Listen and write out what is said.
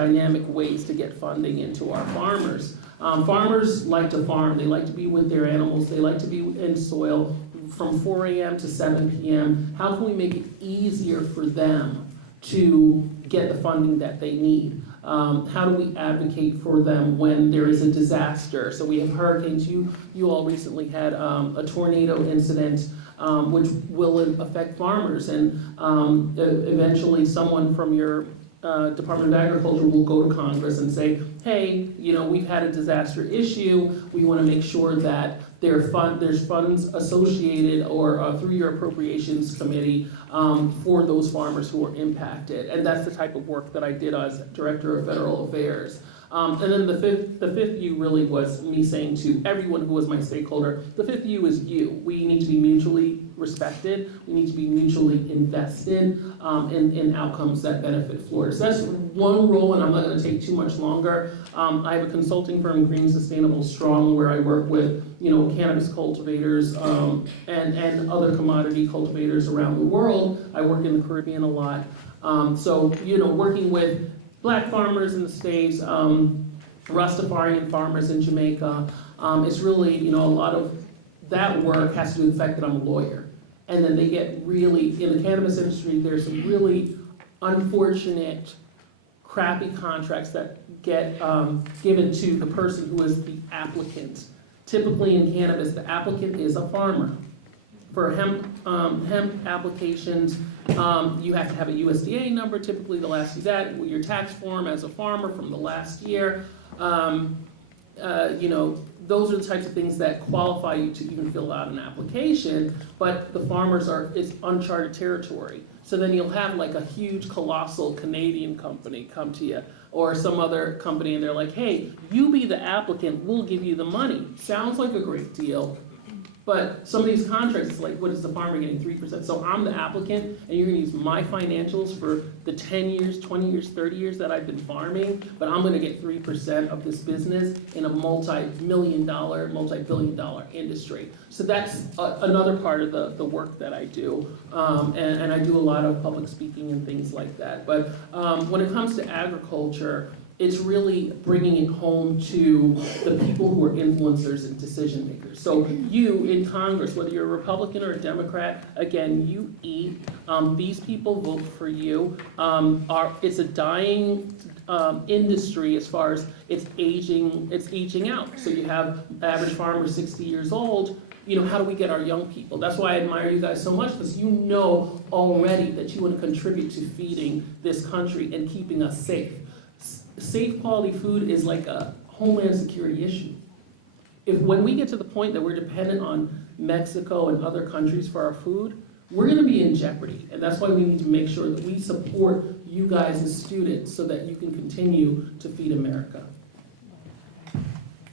dynamic ways to get funding into our farmers. Farmers like to farm, they like to be with their animals, they like to be in soil from 4 a.m. to 7 p.m. How can we make it easier for them to get the funding that they need? How do we advocate for them when there is a disaster? So we have hurricanes. You all recently had a tornado incident, which will affect farmers, and eventually someone from your Department of Agriculture will go to Congress and say, hey, we've had a disaster issue. We want to make sure that there's funds associated or through your appropriations committee for those farmers who are impacted. And that's the type of work that I did as Director of Federal Affairs. And then the fifth U really was me saying to everyone who was my stakeholder, the fifth U is you. We need to be mutually respected. We need to be mutually invested in outcomes that benefit Florida. So that's one role, and I'm not going to take too much longer. I have a consulting firm, Green Sustainable Strong, where I work with cannabis cultivators and other commodity cultivators around the world. I work in the Caribbean a lot. So working with Black farmers in the States, Rastafarian farmers in Jamaica. It's really, a lot of that work has to do with the fact that I'm a lawyer. And then they get really, in the cannabis industry, there's some really unfortunate, crappy contracts that get given to the person who is the applicant. Typically in cannabis, the applicant is a farmer. For hemp applications, you have to have a USDA number, typically the last is that, your tax form as a farmer from the last year. Those are the types of things that qualify you to even fill out an application, but the farmers it's uncharted territory. So then you'll have like a huge, colossal Canadian company come to you, or some other company, and they're like, hey, you be the applicant, we'll give you the money. Sounds like a great deal. But some of these contracts, it's like, what is the farmer getting? 3%. So I'm the applicant, and you're going to use my financials for the 10 years, 20 years, 30 years that I've been farming, but I'm going to get 3% of this business in a multi-million-dollar, multi-billion-dollar industry. So that's another part of the work that I do, and I do a lot of public speaking and things like that. But when it comes to agriculture, it's really bringing it home to the people who are influencers and decision makers. So you in Congress, whether you're a Republican or a Democrat, again, you eat. These people vote for you. It's a dying industry as far as it's aging out. So you have the average farmer 60 years old. How do we get our young people? That's why I admire you guys so much, because you know already that you want to contribute to feeding this country and keeping us safe. Safe quality food is like a homeland security issue. When we get to the point that we're dependent on Mexico and other countries for our food, we're going to be in jeopardy. And that's why we need to make sure that we support you guys as students so that you can continue to feed America.